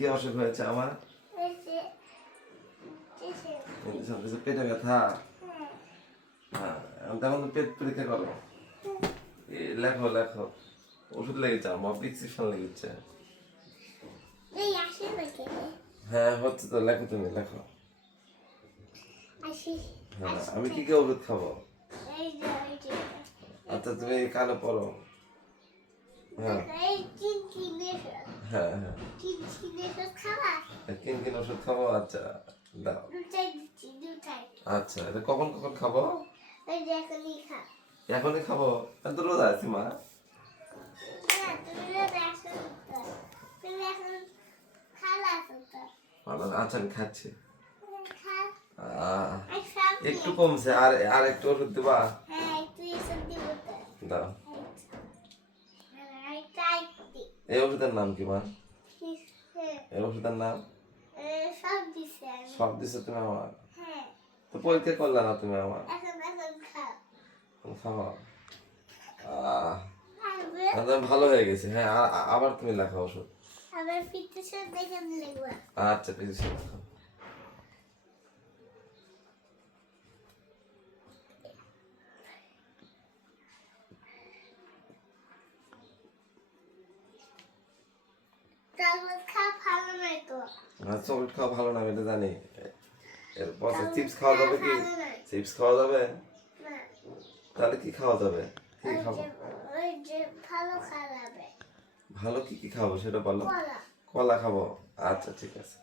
কি অসুখ হয়েছে আমার? পেটে ব্যথা? হ্যাঁ, তখন পেট পরীক্ষা করো। লেখো লেখো, ওষুধ লেগেছে, আমার প্রেসক্রিপশন লেগেছে। হ্যাঁ হচ্ছে তো, লেখো তুমি লেখো। হ্যাঁ, আমি কি কি ওষুধ খাবো? আচ্ছা তুমি কানে পড়ো। হ্যাঁ হ্যাঁ হ্যাঁ, কিন ওষুধ খাবো। আচ্ছা দাও। আচ্ছা এটা কখন কখন খাবো? এখনই খাবো? আমি তো রোজা আছি মা। আচ্ছা আমি খাচ্ছি। একটু কমছে, আর আর একটু ওষুধ দিবা? দাও। এই ওষুধের নাম কি মা? এই ওষুধের নাম সব দিছো তুমি আমার? তো পরীক্ষা করলে না তুমি আমার? খাওয়া ভালো হয়ে গেছে। হ্যাঁ আবার তুমি লেখা ওষুধ। আচ্ছা প্রেসক্রিপশন লেখো। চকলেট খাওয়া ভালো না, আমি এটা জানি। এরপর চিপস খাওয়া যাবে কি? চিপস খাওয়া যাবে? তাহলে কি খাওয়া যাবে? কি খাবো? ভালো কি কি খাবো সেটা বলো। কলা খাবো? আচ্ছা ঠিক আছে।